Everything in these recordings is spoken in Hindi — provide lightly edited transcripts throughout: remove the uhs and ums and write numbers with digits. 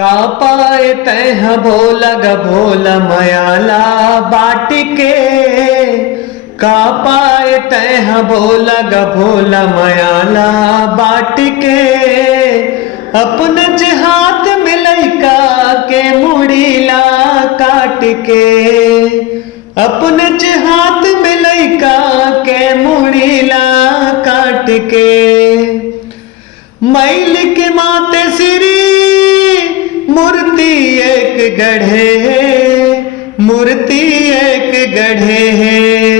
का पाए तह भोला ग भोला मयाला बाटिके। का पाए तह भोला ग भोला मयाला बाटिके। अपने हाथ में लइका के मुड़ीला काट के। अपने हाथ में लइका के मुड़ीला काट के। मैल के माते सिरी मूर्ति एक गढ़े है। मूर्ति एक गढ़े है।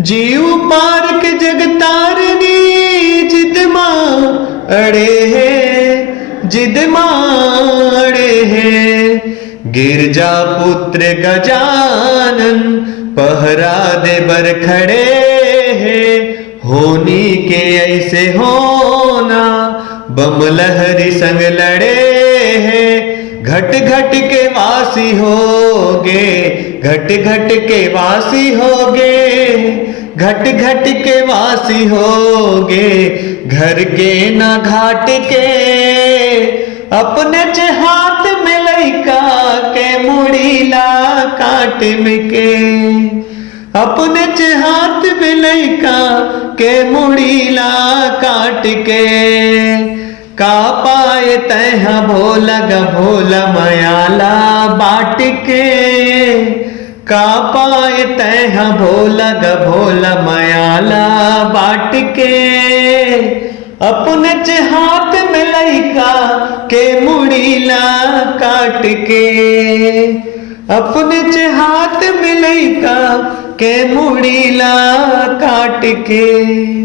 जीव पार्क जगतारनी जिद मां अड़े है। जिद मां अड़े है। गिरजा पुत्र गजानन पहरा दे बर खड़े है। होनी के ऐसे होना बम लहरी संग लड़े हैं। घट घट के वासी होगे। घट घट के वासी होगे। घट घट के वासी होगे। घर के ना घाट के। अपने हाथ में लइका के मुड़ीला काट में के। अपने हाथ में लइका के मुड़ीला काट के। का पाए तह भोला ग भोला मयाला बाट के। का पाए तह भोला ग भोला मयाला बाट के। अपने हाथ में लइका के मुड़ीला काट के। अपने हाथ में लइका के मुड़ीला काट के।